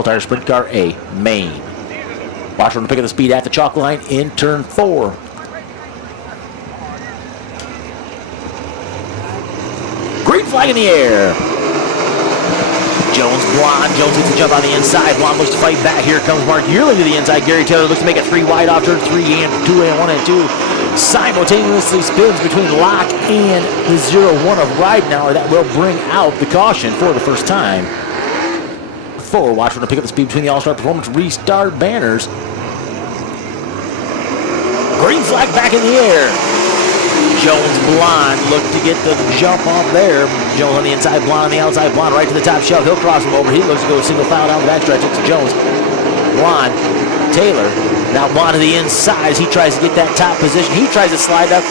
Tire Sprint Car A, main. Watch from the pick of the speed at the chalk line in turn 4. Green flag in the air. Jones, Blonde. Jones gets a jump on the inside. Blonde looks to fight back. Here comes Mark Yearling to the inside. Gary Taylor looks to make it 3 wide off turn 3 and 2 and 1 and 2. Simultaneously spins between Locke and the 0-1 of Ridenauer. That will bring out the caution for the first time. 4. Watch from the pick up the speed between the All-Star Performance restart banners. Green flag back in the air. Jones, Blonde look to get the jump off there. Jones on the inside, Blonde on the outside. Blonde right to the top shelf. He'll cross him over. He looks to go single file down the backstretch. It's Jones, Blonde, Taylor. Now Blonde to the inside as he tries to get that top position. He tries to slide up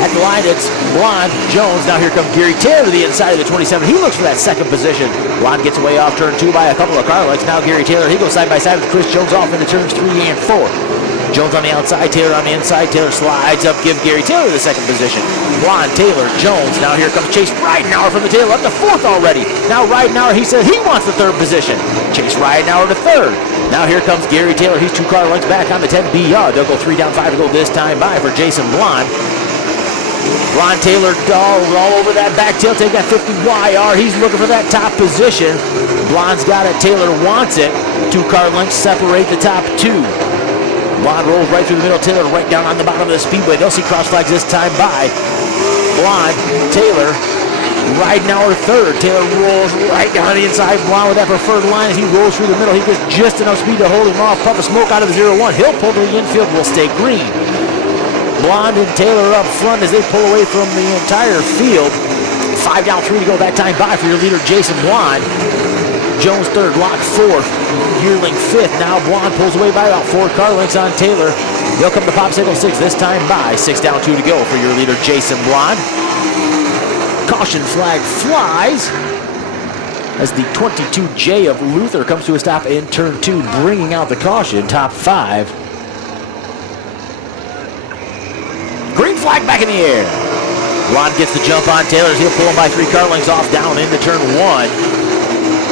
at the line. It's Blonde, Jones. Now here comes Gary Taylor to the inside of the 27. He looks for that second position. Blonde gets away off turn 2 by a couple of car lights. Now Gary Taylor, he goes side by side with Chris Jones off into turns 3 and 4. Jones on the outside, Taylor on the inside. Taylor slides up, give Gary Taylor the second position. Blonde, Taylor, Jones. Now here comes Chase Ridenauer from the Taylor up to 4th already. Now Ridenauer, he says he wants the 3rd position. Chase Ridenauer to 3rd. Now here comes Gary Taylor. He's 2 car lengths back on the 10BR. They'll go 3 down, 5 to go this time by for Jason Blonde. Blonde, Taylor all over that back tail, take that 50YR. He's looking for that top position. Blonde's got it. Taylor wants it. 2 car lengths separate the top 2. Blonde rolls right through the middle. Taylor right down on the bottom of the speedway. They'll see cross flags this time by Blonde, Taylor, Ridenauer 3rd. Taylor rolls right down the inside. Blonde with that preferred line as he rolls through the middle. He gets just enough speed to hold him off. Puff of smoke out of the 0-1. He'll pull to the infield. Will stay green. Blonde and Taylor up front as they pull away from the entire field. 5 down, 3 to go that time by for your leader, Jason Blonde. Jones 3rd, Locke 4th, Yearling 5th. Now Blonde pulls away by about 4 car lengths on Taylor. They'll come to Popsicle 6 this time by. 6 down, 2 to go for your leader, Jason Blonde. Caution flag flies as the 22J of Luther comes to a stop in turn 2, bringing out the caution, top 5. Green flag back in the air. Blonde gets the jump on Taylor. He'll pull him by 3 car lengths off down into turn 1.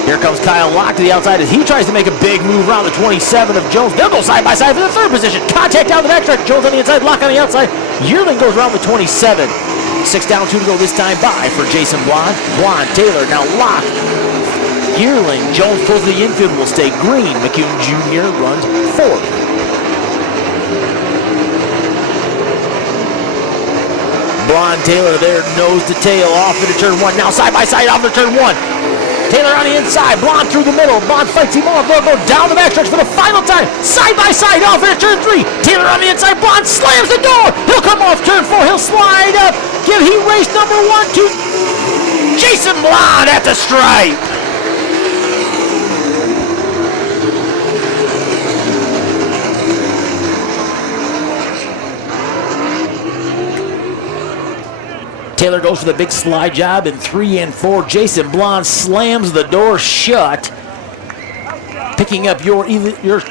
Here comes Kyle Locke to the outside as he tries to make a big move around the 27 of Jones. They'll go side by side for the 3rd position. Contact down the backstretch. Jones on the inside, Locke on the outside. Yearling goes around the 27. 6 down, 2 to go this time by for Jason Blonde. Blonde, Taylor, now Locke. Yearling, Jones pulls the infield, will stay green. McCune Jr. runs 4th. Blonde, Taylor there, nose to tail off into turn 1. Now side by side off into turn 1. Taylor on the inside, Blonde through the middle. Blonde fights him off. They'll go down the backstretch for the final time. Side by side off into turn 3. Taylor on the inside. Blonde slams the door. He'll come off turn 4. He'll slide up. Give heat race number 1 to Jason Blonde at the stripe. Taylor goes for the big slide job in 3 and 4. Jason Blonde slams the door shut. Picking up your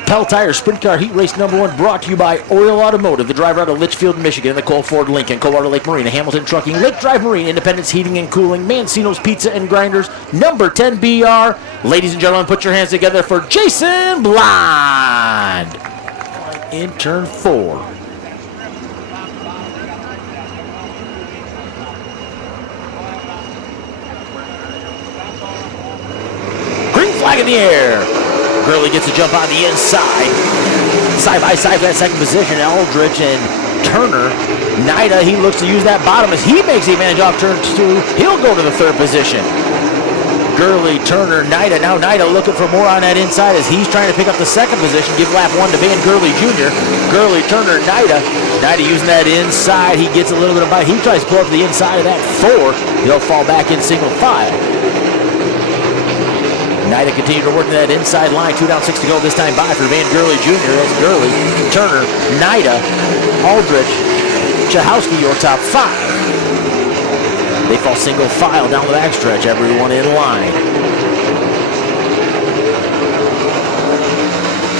Pell Tire Sprint Car Heat Race number 1, brought to you by Oriole Automotive, the driver out of Litchfield, Michigan, and the Cole Ford Lincoln, Coldwater Lake Marina, Hamilton Trucking, Lake Drive Marine, Independence Heating and Cooling, Mancino's Pizza and Grinders, number 10BR. Ladies and gentlemen, put your hands together for Jason Blonde in turn 4. Flag in the air. Gurley gets a jump on the inside. Side by side for that second position. Aldrich and Turner. Nida, he looks to use that bottom as he makes the advantage off turn 2. He'll go to the 3rd position. Gurley, Turner, Nida. Now Nida looking for more on that inside as he's trying to pick up the 2nd position. Give lap 1 to Van Gurley Jr. Gurley, Turner, Nida. Nida using that inside. He gets a little bit of bite. He tries to pull up the inside of that 4. He'll fall back in single file. Nida continued to work that inside line. 2 down, 6 to go this time by for Van Gurley Jr. That's Gurley, Turner, Nida, Aldrich, Chahowski, your top 5. They fall single file down the backstretch. Everyone in line.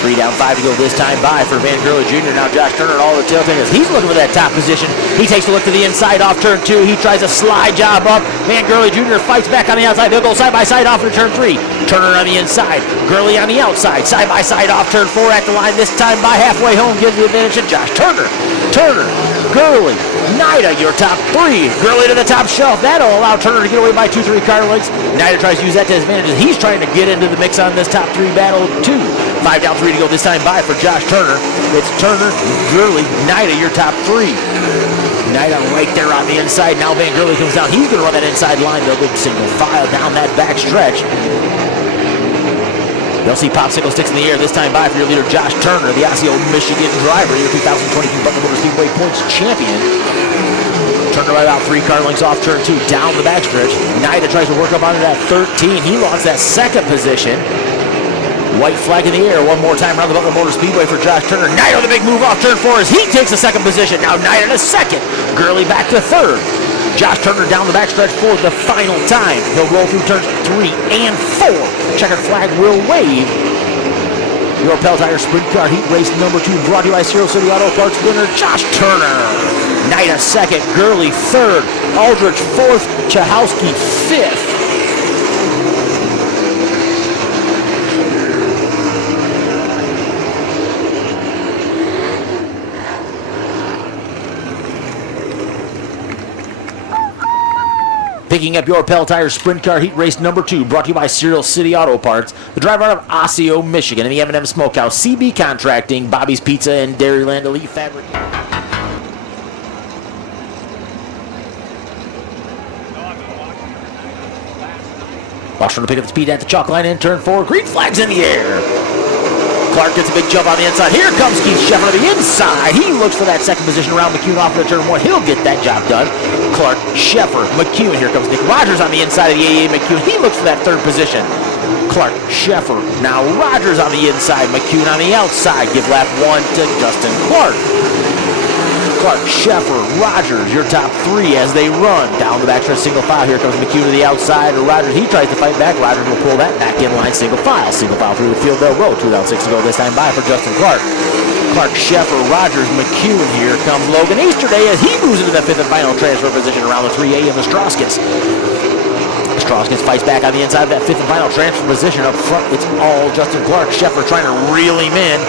3 down, 5 to go this time by for Van Gurley Jr. Now Josh Turner and all the tail fingers. He's looking for that top position. He takes a look to the inside off turn 2. He tries a slide job up. Van Gurley Jr. fights back on the outside. They'll go side by side off into turn 3. Turner on the inside. Gurley on the outside. Side by side off turn 4 at the line. This time by halfway home gives the advantage to Josh Turner. Turner, Gurley, Nida, your top 3. Gurley to the top shelf. That'll allow Turner to get away by 2-3 car lengths. Nida tries to use that to his advantage. He's trying to get into the mix on this top 3 battle too. 5 down, 3 to go this time by for Josh Turner. It's Turner, Gurley, Nida, your top 3. Nida right there on the inside. Now Van Gurley comes down. He's going to run that inside line. They'll go single file down that back stretch. They'll see popsicle sticks in the air this time by for your leader, Josh Turner, the Osseo, Michigan driver, your 2022 Butler Motor Speedway points champion. Turner right out 3 car lengths off turn 2, down the backstretch. Nida tries to work up onto that 13. He lost that second position. White flag in the air one more time around the Butler Motor Speedway for Josh Turner. Nida with a big move off turn 4 as he takes the second position. Now Nida to second. Gurley back to third. Josh Turner down the backstretch for the final time. He'll roll through turns 3 and 4. Checkered flag will wave. Your Pell Tire Sprint Car Heat Race number 2 brought to you by Cereal City Auto Parts winner Josh Turner. Nida second, Gurley third, Aldrich fourth, Chahowski fifth. Picking up your Pell Tire Sprint Car Heat Race number 2, brought to you by Cereal City Auto Parts, the driver out of Osseo, Michigan, and the M&M Smokehouse, CB Contracting, Bobby's Pizza, and Dairyland Elite Fabric. Watch trying to pick up the speed at the chalk line in turn 4. Green flags in the air. Clark gets a big jump on the inside. Here comes Keith Sheffer to the inside. He looks for that second position around McCune off of turn 1. He'll get that job done. Clark, Sheffer, McCune. Here comes Nick Rogers on the inside of the AA McCune. He looks for that third position. Clark, Sheffer. Now Rogers on the inside. McCune on the outside. Give lap 1 to Justin Clark. Clark, Sheffer, Rogers, your top 3 as they run down the backstretch single file. Here comes McCune to the outside. Rogers, he tries to fight back. Rogers will pull that back in line single file. Single file through the field. They'll roll 2 down 6 to go this time by for Justin Clark. Clark, Sheffer, Rogers, McCune. Here comes Logan Easterday as he moves into the 5th and final transfer position around the 3A of the Strauskis. Strauskis fights back on the inside of that 5th and final transfer position. Up front, it's all Justin Clark. Sheffer trying to reel him in.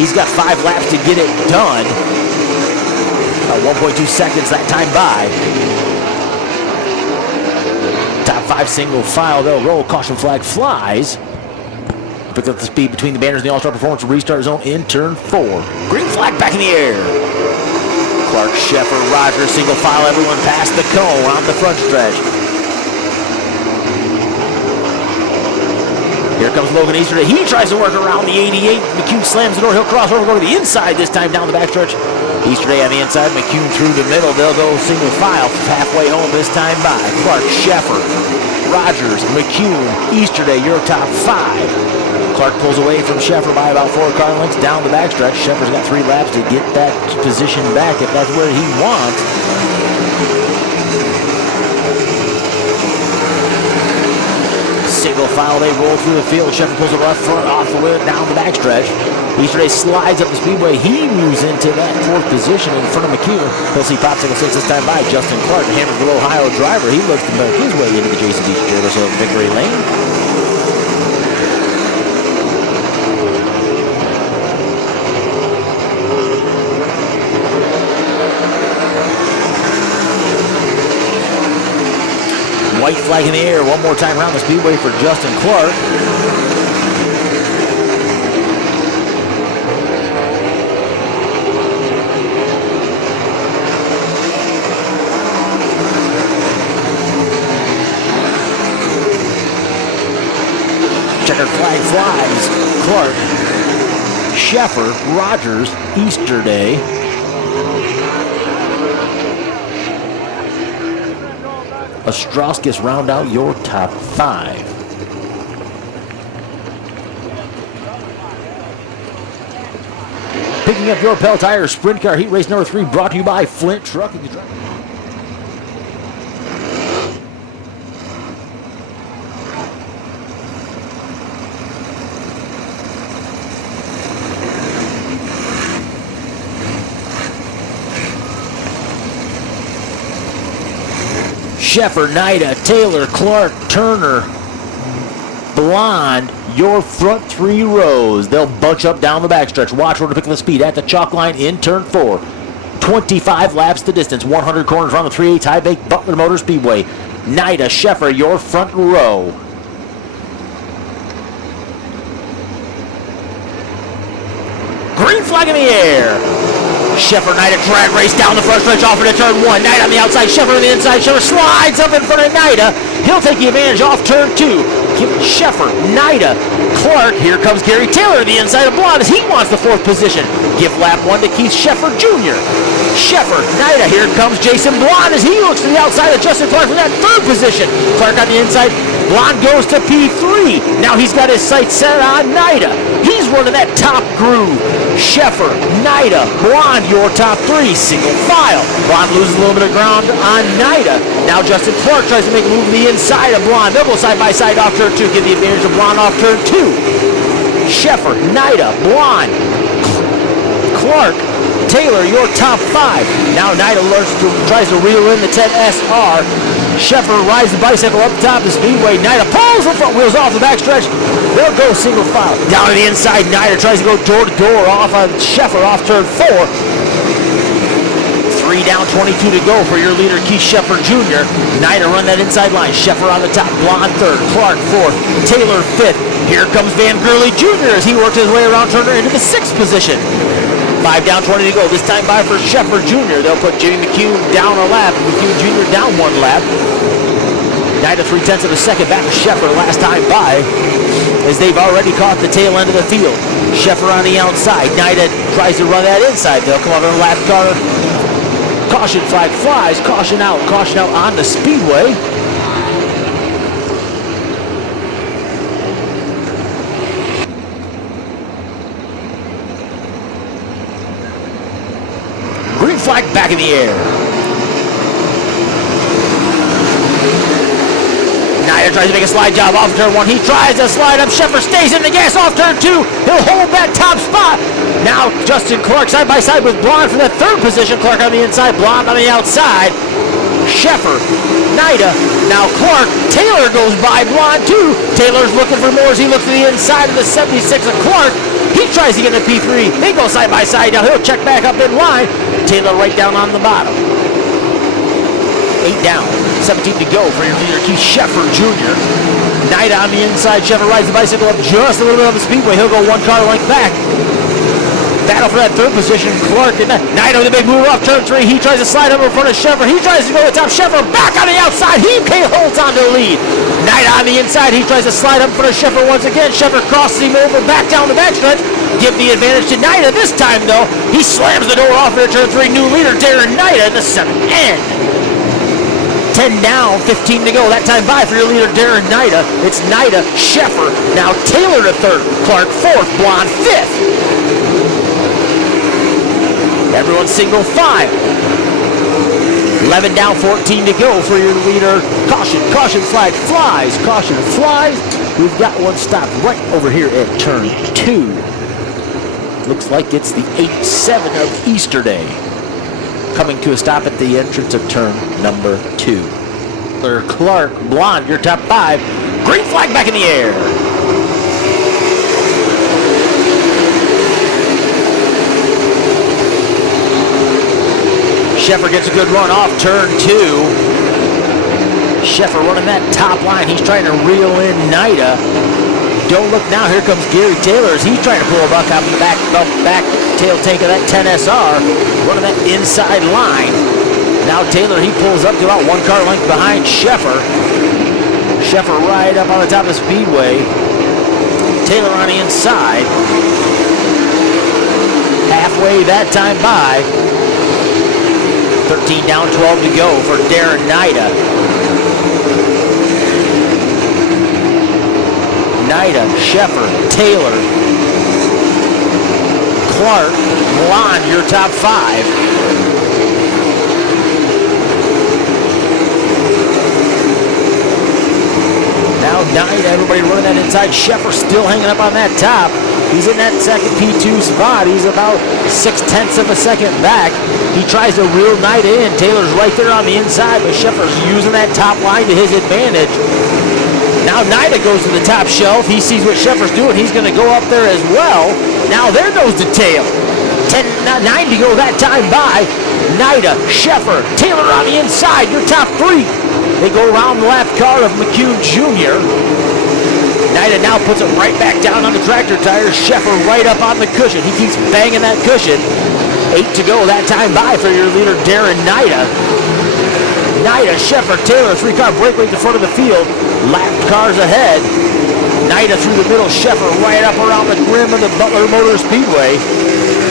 He's got 5 laps to get it done. 1.2 seconds that time by. Top 5 single file, they'll roll. Caution flag flies. Picks up the speed between the banners in the All-Star Performance restart zone in turn 4. Green flag back in the air. Clark, Sheffer, Rogers, single file, everyone past the cone on the front stretch. Here comes Logan Easterday. He tries to work around the 88. McCune slams the door. He'll cross over, go to the inside this time down the backstretch. Easterday on the inside. McCune through the middle. They'll go single file halfway home this time by. Clark, Sheffer, Rogers, McCune, Easterday, your top 5. Clark pulls away from Sheffer by about 4 car lengths down the backstretch. Sheffer's got 3 laps to get that position back if that's where he wants. Single file, they roll through the field. Sheffer pulls the left front off the way down the backstretch. Easterday slides up the speedway. He moves into that 4th position in front of McCune. He'll see popsicle 6 this time by Justin Clark, the Hammersville, Ohio driver. He looks to make his way into the Jason Deach Jewelers of victory lane. White flag in the air one more time around the speedway for Justin Clark. Checkered flag flies. Clark, Sheffer, Rogers, Easterday. Ostrowskis round out your top 5. Picking up your Pell Tire Sprint Car Heat Race number 3 brought to you by Flint Trucking. Sheffer, Nida, Taylor, Clark, Turner, Blonde, your front 3 rows. They'll bunch up down the backstretch. Watch where to pick up the speed at the chalk line in turn 4. 25 laps the distance, 100 corners around the 3/8 high-baked Butler Motor Speedway. Nida, Sheffer, your front row. Green flag in the air. Sheffer, Nida, drag race down the front stretch off into turn 1. Nida on the outside, Sheffer on the inside. Sheffer slides up in front of Nida. He'll take the advantage off turn 2. Give Sheffer, Nida, Clark. Here comes Gary Taylor on the inside of Blonde as he wants the 4th position. Give lap 1 to Keith Sheffer Jr. Sheffer, Nida, here comes Jason Blonde as he looks to the outside of Justin Clark for that 3rd position. Clark on the inside. Blonde goes to P3. Now he's got his sights set on Nida. He's running that top groove. Sheffer, Nida, Blonde, your top 3, single file. Blonde loses a little bit of ground on Nida. Now Justin Clark tries to make a move to the inside of Blonde. They'll go side by side off turn 2, give the advantage of Blonde off turn 2. Sheffer, Nida, Blonde, Clark, Taylor, your top 5. Now Nida tries to reel in the 10SR. Sheffer rides the bicycle up top the speedway. Nida pulls the front wheels off the backstretch. They'll go single file. Down to the inside, Nida tries to go door to door off of Sheffer off turn 4. 3 down, 22 to go for your leader, Keith Sheffer Jr. Nida run that inside line. Sheffer on the top, Blonde 3rd, Clark 4th, Taylor 5th. Here comes Van Gurley Jr. as he works his way around Turner into the 6th position. 5 down, 20 to go. This time by for Sheffer Jr. They'll put Jimmy McCune down a lap. McCune Jr. down 1 lap. Nida 3/10 of a second back to Sheffer last time by as they've already caught the tail end of the field. Sheffer on the outside. Nida tries to run that inside. They'll come over a lap car. Caution flag flies. Caution out on the speedway. Green flag back in the air. Nida tries to make a slide job off turn 1. He tries to slide up. Sheffer stays in the gas off turn 2. He'll hold that top spot. Now Justin Clark side by side with Blonde for that 3rd position. Clark on the inside, Blonde on the outside. Sheffer, Nida, now Clark. Taylor goes by Blonde too. Taylor's looking for more as he looks to the inside of the 76 of Clark. He tries to get to P3. They go side by side. Now he'll check back up in line. Taylor right down on the bottom. 8 down, 17 to go for your leader, Keith Sheffer Jr. Nida on the inside. Sheffer rides the bicycle up just a little bit on the speedway. He'll go 1 car length back. Battle for that 3rd position. Clark and Nida with a big move off turn 3. He tries to slide up in front of Sheffer. He tries to go to the top. Sheffer back on the outside. He holds on to the lead. Nida on the inside. He tries to slide up in front of Sheffer once again. Sheffer crosses him over back down the backstretch. Give the advantage to Nida. This time though, he slams the door off at turn 3. New leader Darren Nida in the 7th end. 10 down, 15 to go. That time by for your leader, Darren Nida. It's Nida, Sheffer. Now Taylor to 3rd, Clark 4th, Blonde 5th. Everyone single file. 11 down, 14 to go for your leader. Caution flag flies. Caution flies. We've got one stopped right over here at turn 2. Looks like it's the 8-7 of Easter Day. Coming to a stop at the entrance of turn number 2. Clark, Blonde, your top 5. Green flag back in the air. Sheffer gets a good run off turn 2. Sheffer running that top line. He's trying to reel in Nida. Don't look now. Here comes Gary Taylor as he's trying to pull a buck out of the back tail tank of that 10SR. Running that inside line. Now Taylor, he pulls up to about 1 car length behind Sheffer. Sheffer right up on the top of the speedway. Taylor on the inside. Halfway that time by. 13 down, 12 to go for Darren Nida. Nida, Sheffer, Taylor, Clark, Blonde, your top 5. Now Nida, everybody running that inside. Sheffer still hanging up on that top. He's in that second P2 spot. He's about 0.6 of a second back. He tries to reel Nida in. Taylor's right there on the inside, but Sheffer's using that top line to his advantage. Now Nida goes to the top shelf. He sees what Sheffer's doing. He's going to go up there as well. Now there goes the tail. 10-9 to go that time by. Nida, Sheffer, Taylor on the inside. Your top three. They go around the lap car of McCune Jr. Nida now puts it right back down on the tractor tires. Sheffer right up on the cushion. He keeps banging that cushion. 8 to go that time by for your leader, Darren Nida. Nida, Sheffer, Taylor, 3-car breakaway at the front of the field. Lap cars ahead. Nida through the middle, Sheffer right up around the rim of the Butler Motor Speedway.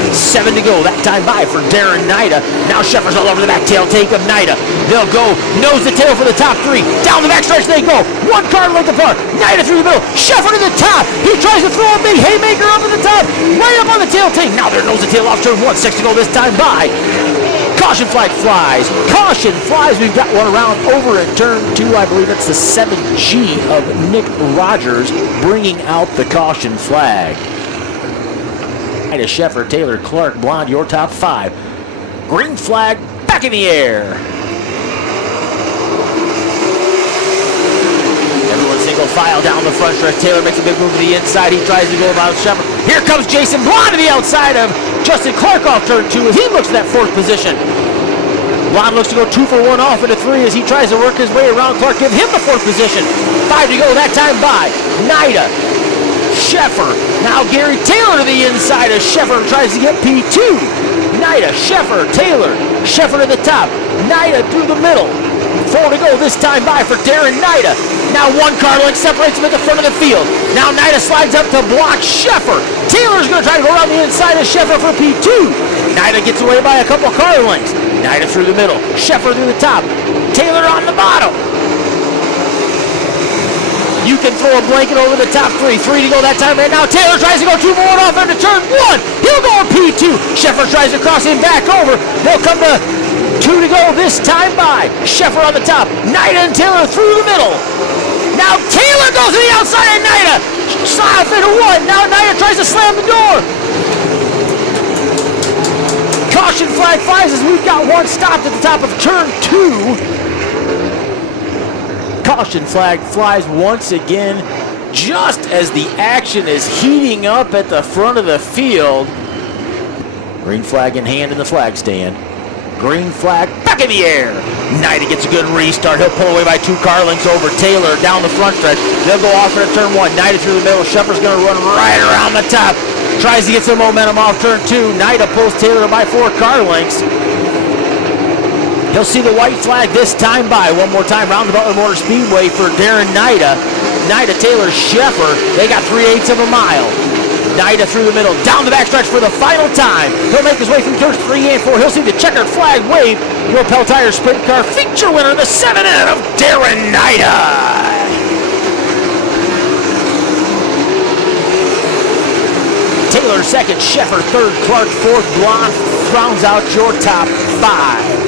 7 to go, that time by for Darren Nida. Now Sheffer's all over the back tail take of Nida. They'll go nose to tail for the top three. Down the backstretch they go. 1 car length apart. Nida through the middle. Sheffer to the top. He tries to throw a big haymaker up at the top. Right up on the tail take. Now they're nose to tail off turn 1. 6 to go this time by. Caution flag flies. Caution flies. We've got one around over in turn 2. I believe it's the 7G of Nick Rogers bringing out the caution flag. To Sheffer, Taylor, Clark, Blonde, your top 5. Green flag back in the air. Everyone single file down the front stretch. Taylor makes a big move to the inside. He tries to go about Sheffer. Here comes Jason Blonde to the outside of Justin Clark off turn 2 as he looks at that 4th position. Blonde looks to go 2 for 1 off into 3 as he tries to work his way around Clark. Give him the 4th position. 5 to go that time by. Nida, Sheffer. Now Gary Taylor to the inside as Sheffer tries to get P2. Nida, Sheffer, Taylor. Sheffer to the top. Nida through the middle. 4 to go this time by for Darren Nida. Now 1 car length separates him at the front of the field. Now Nida slides up to block Sheffer. Taylor's going to try to go around the inside of Sheffer for P2. Nida gets away by a couple car lengths. Nida through the middle. Sheffer through the top. Taylor on the bottom. You can throw a blanket over the top 3. 3 to go that time right now. Taylor tries to go 2 for 1 off into turn 1. He'll go on P2. Sheffer tries to cross him back over. They'll come to 2 to go this time by. Sheffer on the top. Nida and Taylor through the middle. Now Taylor goes to the outside of Nida. Slide into 1. Now Nida tries to slam the door. Caution flag flies as we've got one stopped at the top of turn 2. Caution flag flies once again just as the action is heating up at the front of the field. Green flag in hand in the flag stand. Green flag back in the air. Nida gets a good restart. He'll pull away by 2 car lengths over Taylor down the front stretch. They'll go off into turn 1. Nida through the middle. Sheffer's going to run right around the top. Tries to get some momentum off turn 2. Nida pulls Taylor by 4 car lengths. He'll see the white flag this time by. One more time round the Butler Motor Speedway for Darren Nida. Nida, Taylor, Sheffer. They got 3/8 of a mile. Nida through the middle, down the backstretch for the final time. He'll make his way through turns 3 and 4. He'll see the checkered flag wave. Your Pell Tire Sprint Car feature winner, the 7N of Darren Nida. Taylor second, Sheffer third, Clark fourth, Blonde rounds out your top 5.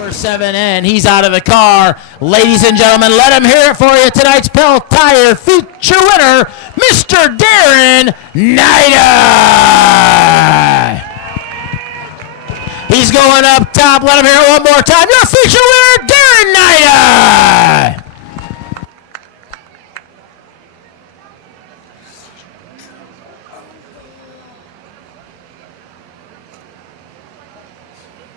Number 7N, he's out of the car. Ladies and gentlemen, let him hear it for you. Tonight's Pell Tire feature winner, Mr. Darren Nida. He's going up top. Let him hear it one more time. Your feature